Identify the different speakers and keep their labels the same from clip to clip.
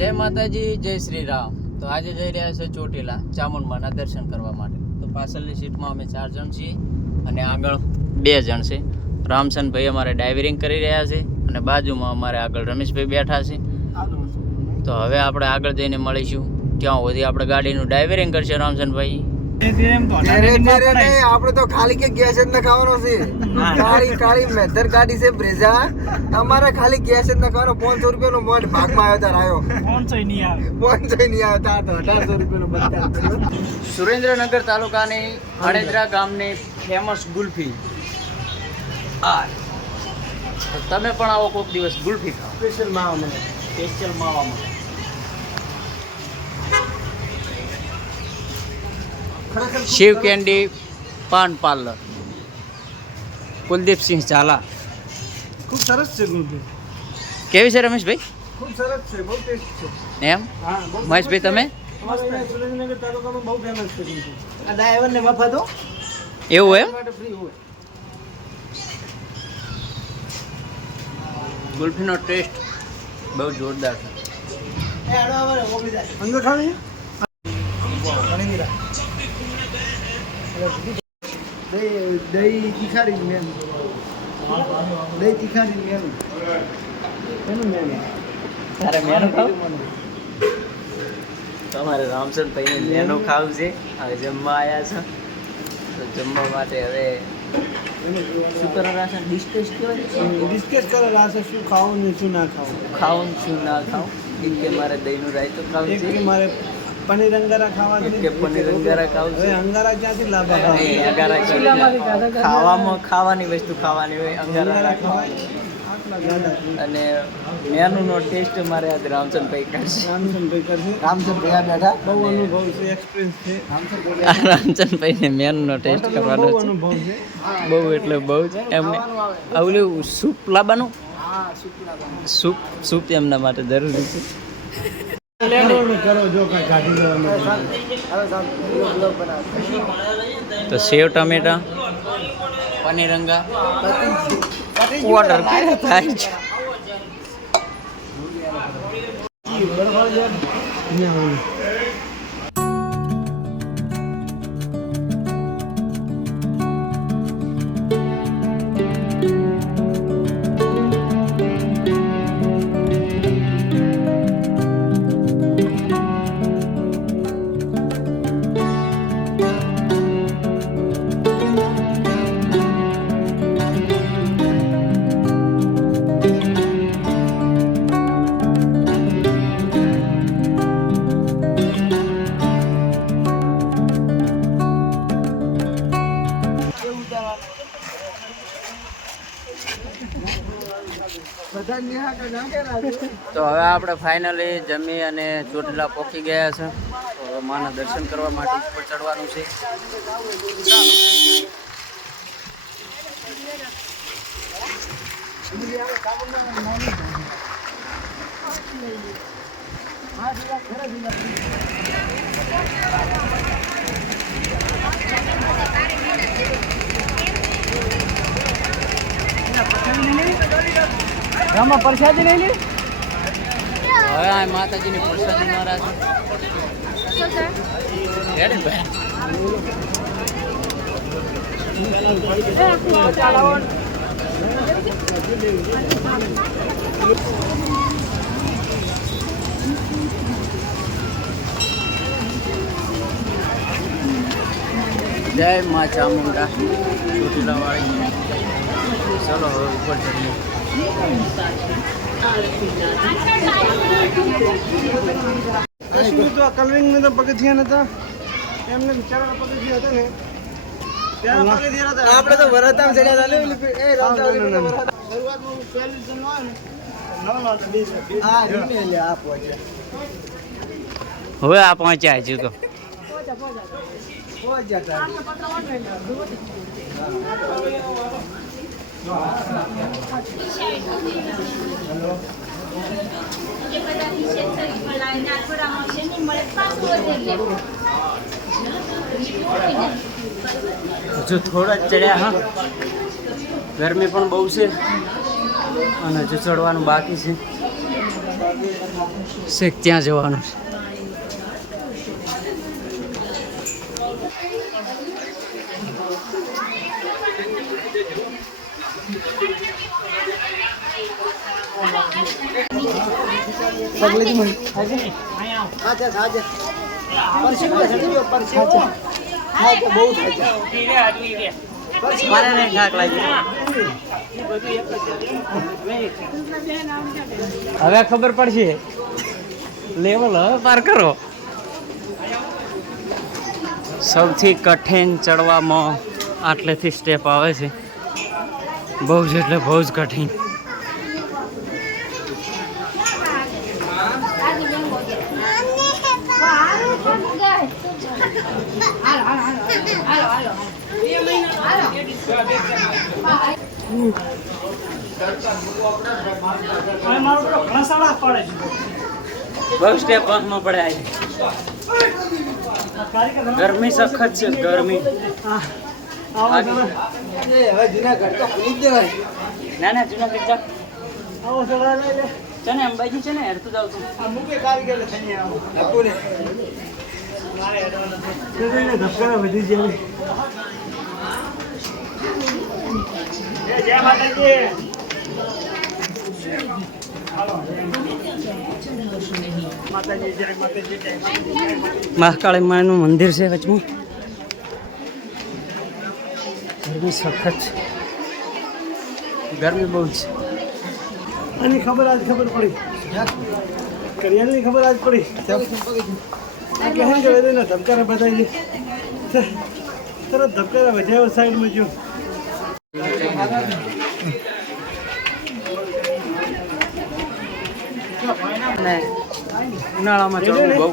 Speaker 1: જય માતાજી, જય શ્રી રામ તો આજે જઈ રહ્યા છે ચોટીલા, ચામુંડમાના દર્શન કરવા માટે. તો પાછળની સીટમાં અમે ચાર જણ છીએ અને આગળ બે જણ છે. રામચંદભાઈ અમારે ડાઇવરિંગ કરી રહ્યા છે અને બાજુમાં અમારે આગળ રમેશભાઈ બેઠા છે. તો હવે આપણે આગળ જઈને મળીશું. ત્યાં સુધી આપણે ગાડીનું ડાઇવરિંગ કરશે રામચંદભાઈ
Speaker 2: અરે તાલુકા ની આપણે તો ખાલી કે ગેસ જ નખાવાનો છે. કાળી કાળી મેધર ગાડી છે બ્રેઝા. અમારે ખાલી ગેસ જ નખાવાનો પાંચસો રૂપિયાનો મોટ ભાગમાં આવ્યો તાર આવ્યો પાંચસો નહીં આવ્યો તાર તો અઢારસો રૂપિયાનો બધા
Speaker 1: સુરેન્દ્રનગર તાલુકાની હળેદરા ગામની ફેમસ ગુલ્ફી. આ. તમે પણ આવો કોઈક દિવસ ગુલ્ફી ખાઓ.
Speaker 2: સ્પેશિયલમાં મને
Speaker 1: સ્પેશિયલ માવા મળે. Shiv candy paan parlour. Kuldeepsinh Jhala.
Speaker 2: ખૂબ સરસ છે
Speaker 1: કેવી છે રમેશભાઈ?
Speaker 2: ખૂબ સરસ છે બહુ ટેસ્ટ છે.
Speaker 1: એમ? મહેશભાઈ તમે? એવું એમ? ગુલ્ફીનો ટેસ્ટ બહુ જોરદાર છે.
Speaker 2: અંદર ખાવી દહીં દહીં તીખારી મેન દહીં તીખારી મેન એનું મેન
Speaker 1: તારે મેનું ખાવું તમારે રામચંદભાઈને મેનું ખાવું છે. હવે જમવા આવ્યા છે. તો જમવા માટે હવે શું કરવા છે? ડિસ્કસ કહેવાય
Speaker 2: ડિસ્કસ શું ખાવું ને શું ના ખાવું.
Speaker 1: ખાવું શું ના ખાવું? એક કે મારે દહીંનું રાયતું ખાવું છે.
Speaker 2: કે મારે પનીર અંગારા ખાવાથી?
Speaker 1: કે પનીર અંગારા ખાવું
Speaker 2: હવે
Speaker 1: છે
Speaker 2: અંગારા ક્યાંથી
Speaker 1: લાભ અંગારા ખાવામાં ખાવાની વસ્તુ ખાવાની હોય અંગારા
Speaker 2: ખાવાની
Speaker 1: અને મેનુનો ટેસ્ટ મારે આજ રામચંદભાઈ કરશે.
Speaker 2: રામચંદ્રભાઈ કરશે? રામચંદ્રભાઈ બેઠા? બહુ અનુભવ છે એક્સપિરિયન્સ છે.
Speaker 1: આ રામચંદભાઈને મેનુનો ટેસ્ટ કરવાનો
Speaker 2: બહુ
Speaker 1: છે.
Speaker 2: અનુભવ છે.
Speaker 1: બહુ એટલે બહુ જ. એમને આ સૂપ લાવવાનું. સૂપ સૂપ એમના માટે જરૂરી છે. તો સેવ ટમેટા પનીરંગા ઓર્ડર ક્યારે થાય છે.
Speaker 2: બધા
Speaker 1: તો હવે આપણે ફાઇનલી જમી અને ચોટીલા પોકી ગયા છે. તો માના દર્શન કરવા માટે ઉપર ચડવાનું છે.
Speaker 2: રામા પ્રસાદી લઈ લે?
Speaker 1: હવે આ માતાજીની પ્રસાદી મહારાજ જય મા ચામુંડા ચોટીલા વાળી ચલો, હવે ઉપર ચડીએ
Speaker 2: શું તો કલરિંગ ને તો પગથિયા નતા એમને બિચારા પગથિયા હતા ને ત્યારે પગથિયા હતા આપણે તો વરતામ ચડ્યા હતા એ રામતા શરૂઆતમાં પહેલી જણ હોય ને નવ નવ તો હા ઈમે આ પહોંચ્યા.
Speaker 1: હવે આ પહોંચ્યા હજુ તો.
Speaker 2: પહોંચ્યા તા.
Speaker 1: હજુ થોડા જ ચડ્યા, હા. ગરમી પણ બહુ છે અને હજુ ચડવાનું બાકી છે. ત્યાં જવાનું છે. મને નહીં થાક લાગી. હવે ખબર પડશે. લેવલ પાર કરો. સૌથી કઠિન ચડવામાં આટલેથી સ્ટેપ આવે છે. બહુ જ એટલે બહુ જ કઠિન. બહુ સ્ટેપ પડે ગરમી સખત છે, ગરમી.
Speaker 2: તો
Speaker 1: ના ના, જુનાગઢ જા. છે ને અંબાજી છે ને, હેરતું જાવ છું
Speaker 2: લખું
Speaker 1: મહાકાળી માનું મંદિર છે વચમાં. ગરમી સખત. છે ગરમી બહુ છે.
Speaker 3: એની ખબર આજ ખબર પડી. કરિયાની ખબર આજ પડી. કહે કે વેદના ધબકારા બતાવી તરત ધબકારા વધારે સાઈડમાં જો.
Speaker 1: ઉનાળામાં ચડવું બહુ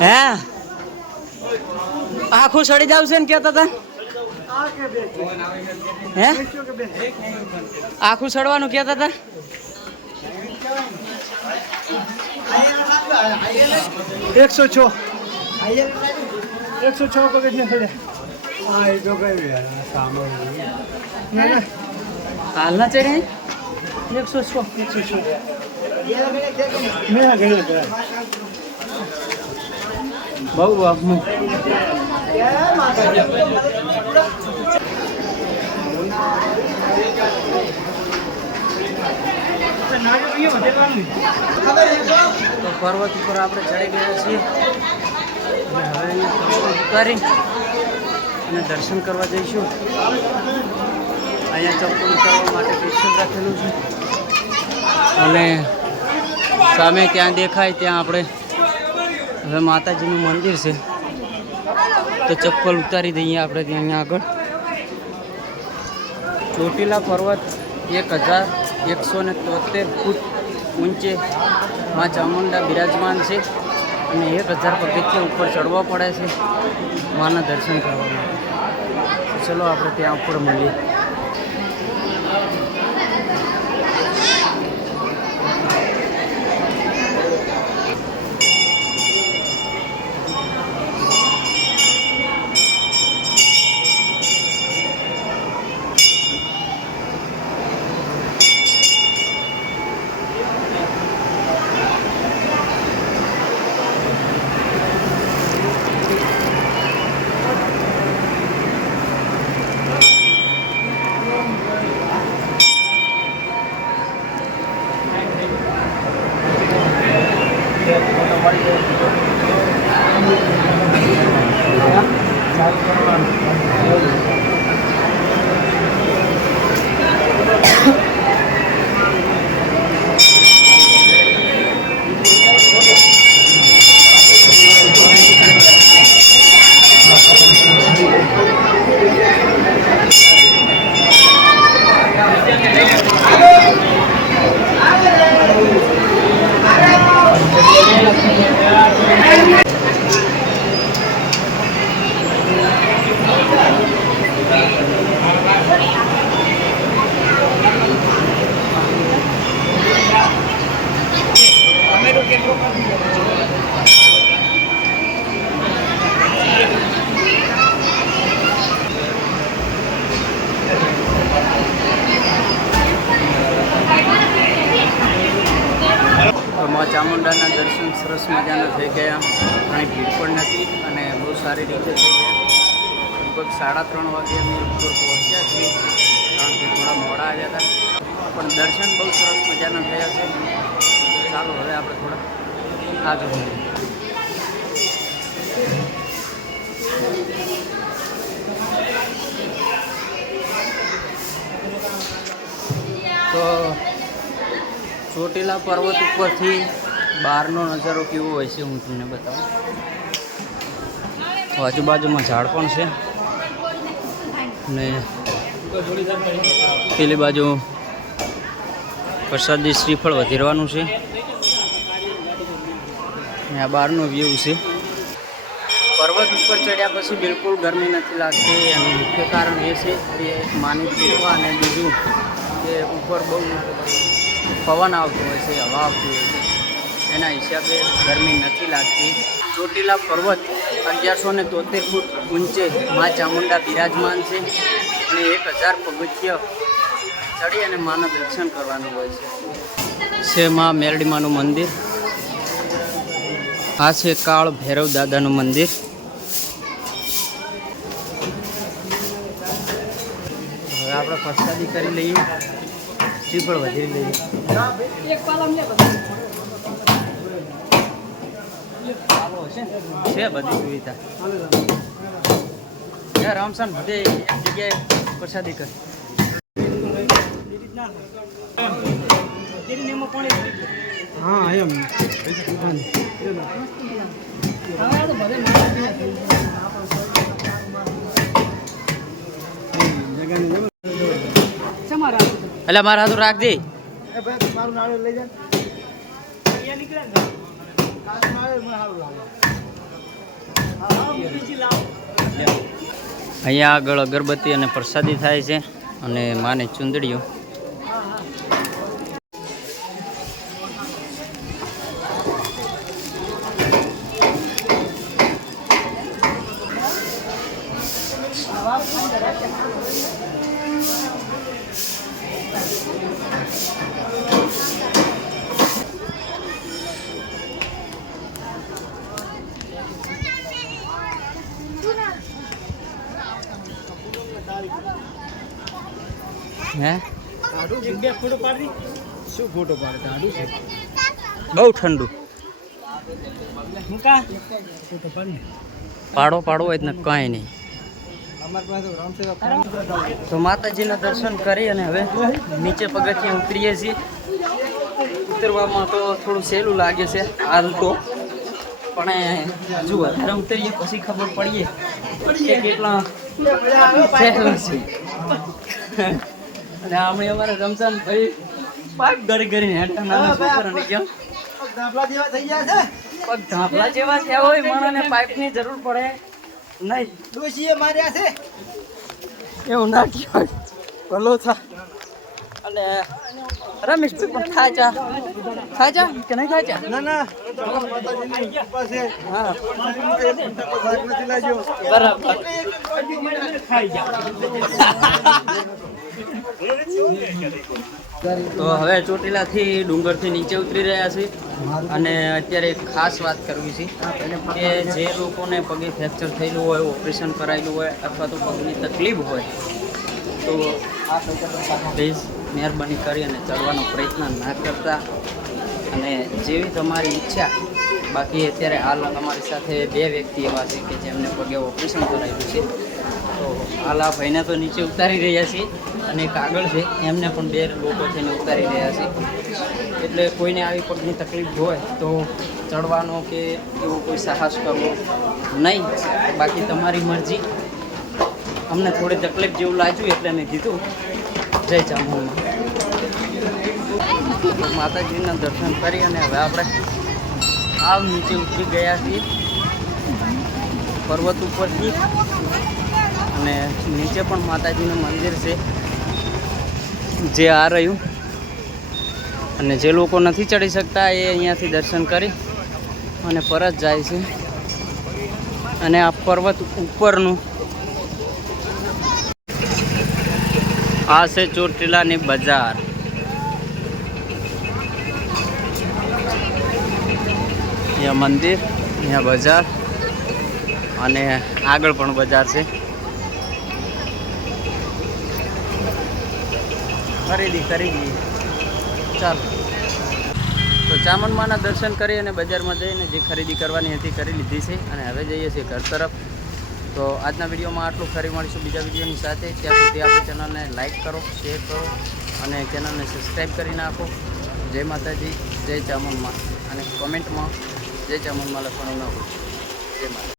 Speaker 1: હે? આખું સડી જાવ ને કેતા હતા હે? આખું સડવાનું કેતા હતા
Speaker 3: એકસો છ. એકસો છ પગથિયા થયા હા એ તો કઈ ના ના
Speaker 1: હાલના ચડે
Speaker 3: એકસો છ એકસો છ મેં
Speaker 1: બહુ બાપનું પર્વત ઉપર આપણે ચડી ગયા છીએ ઉતારી અને દર્શન કરવા જઈશું. અહીંયા ચપ્પલ ઉતારવા માટે સ્પેશિયલ રાખેલું છે. અને સામે ત્યાં દેખાય ત્યાં આપણે હવે માતાજીનું મંદિર છે. તો ચપ્પલ ઉતારી દઈએ આપણે ત્યાં અહીંયા આગળ. ચોટીલા પર્વત એક હજાર એકસો ને તોતેર ફૂટ ઊંચે માં ચામુંડા બિરાજમાન છે. અને એક હજાર પગથિયા ઉપર ચડવા પડે છે. માના દર્શન કરવા માટે. ચલો આપણે ત્યાં ઉપર મળીએ. સાડા ત્રણ વાગે અમે ઉપર પહોંચ્યા છીએ, કારણ કે થોડા મોડા આવ્યા હતા. પણ દર્શન બહુ સરસ મજાના થયા છે. ચાલો, હવે આપણે થોડા આગળ વધીએ. તો ચોટીલા પર્વત ઉપરથી બહારનો નજારો કેવો હોય છે, હું તમને બતાવું. આજુબાજુમાં ઝાડ પણ છે. ને પેલી બાજુ પ્રસાદી શ્રીફળ વધેરવાનું છે. ને આ બહારનો વ્યૂ છે. પર્વત ઉપર ચડ્યા પછી બિલકુલ ગરમી નથી લાગતી એનું મુખ્ય કારણ એ છે કે માની પીવા અને બીજું કે ઉપર બહુ પવન આવતો હોય છે, હવા આવતી હોય છે. એના હિસાબે ગરમી નથી લાગતી. ચોટીલા પર્વત અગિયારસો ને તોતેર ફૂટ ઊંચે મા ચામુંડા બિરાજમાન છે અને એક હજાર પગથિય ચડી અને માના દર્શન કરવાનું હોય છે. છે મા મેરડીમાનું મંદિર. આ છે કાળ ભૈરવ દાદાનું મંદિર. હવે આપણે પ્રસાદી કરી લઈએ શ્રીફળ વધારી લઈએ ચાલો છે? બધી સુવિધા. યાર રામસન બધે એક જગ્યાએ પ્રસાદી કર.
Speaker 3: હા એમ
Speaker 1: એટલે મારા હાથું રાખજે.
Speaker 3: એ નાળું લઈ જાય મને સારું લાગે.
Speaker 1: અહીંયા આગળ અગરબત્તી અને પ્રસાદી થાય છે અને માને ચુંદડીઓ. હે?
Speaker 3: શું ફોટો પાડે? ટાઢું છે.
Speaker 1: બહુ ઠંડુ.
Speaker 3: પાડ
Speaker 1: પાડવો હોય ને કાંઈ નહીં.
Speaker 2: અમારી પાસે
Speaker 1: તો માતાજીના દર્શન કરી અને હવે નીચે પગથિયાં ઉતરીએ છીએ. ઉતરવામાં તો થોડું સહેલું લાગે છે હાલ તો. પણ હજુ વધારે ઉતરીએ પછી ખબર પડીએ કેટલા અને આપણે અમારે રમઝાન ભાઈ પાક ગરી કરીને હેઠા નાના છોકરાને કેમ?
Speaker 2: દાખલા જેવા થઈ ગયા છે.
Speaker 1: પગ ધાપલા જેવા થયા હોય માણસને પાઇપની જરૂર પડે. નહીં.
Speaker 2: ડોશીએ માર્યા છે.
Speaker 1: એવું ના કહેવાય. ભલો થા. અને રમેશ પણ ખાચા ખાચા કે નહીં ખાચા
Speaker 3: ના ના.
Speaker 1: હા. બરાબર. તો હવે ચોટીલાથી ડુંગરથી નીચે ઉતરી રહ્યા છે અને અત્યારે એક ખાસ વાત કરવી છે કે જે લોકોને પગે ફ્રેક્ચર થયેલું હોય ઓપરેશન કરાયેલું હોય અથવા તો પગની તકલીફ હોય તો પ્લીઝ મહેરબાની કરી અને ચડવાનો પ્રયત્ન ના કરતા. અને જેવી તમારી ઈચ્છા, બાકી અત્યારે હાલ અમારી સાથે બે વ્યક્તિ એવા છે કે જેમને પગે ઓપરેશન કરાવ્યું છે. તો હાલ ભાઈને તો નીચે ઉતારી રહ્યા છીએ અને એક આગળ છે, એમને પણ બે લોકો થઈને ઉતારી રહ્યા છે. એટલે કોઈને આવી પગની તકલીફ હોય તો ચડવાનો કે એવો કોઈ સાહસ કરવો નહીં. બાકી તમારી મરજી. અમને થોડી તકલીફ જેવું લાગ્યું એટલે મેં કીધું જય ચામુંડા. માતાજીના દર્શન કરી અને હવે આપણે આવ નીચે ઉતરી ગયા છીએ. પર્વત ઉપરથી. અને નીચે પણ માતાજીનું મંદિર છે, જે આ રહ્યું. અને જે લોકો નથી ચડી શકતા એ અહીંયાથી દર્શન કરી અને પરત જાય છે. અને આ પર્વત ઉપરનું આ છે ચોટીલાની બજાર. અહીંયા મંદિર, અહીંયા બજાર અને આગળ પણ બજાર છે. ખરીદી ખરીદી. ચાલો. તો ચામુંડમાના દર્શન કરી અને બજારમાં જઈને જે ખરીદી કરવાની હતી કરી લીધી છે અને હવે જઈએ છીએ ઘર તરફ. તો આજના વિડીયોમાં આટલું. ફરી મળીશું બીજા વિડીયોની સાથે. ત્યાં સુધી આપણી ચેનલને લાઇક કરો શેર કરો અને ચેનલને સબસ્ક્રાઈબ કરી નાખો. જય માતાજી, જય ચામુંડમાં. અને કોમેન્ટમાં જય ચામુંડમાં લખવાનું ન ભૂલશો જય માતા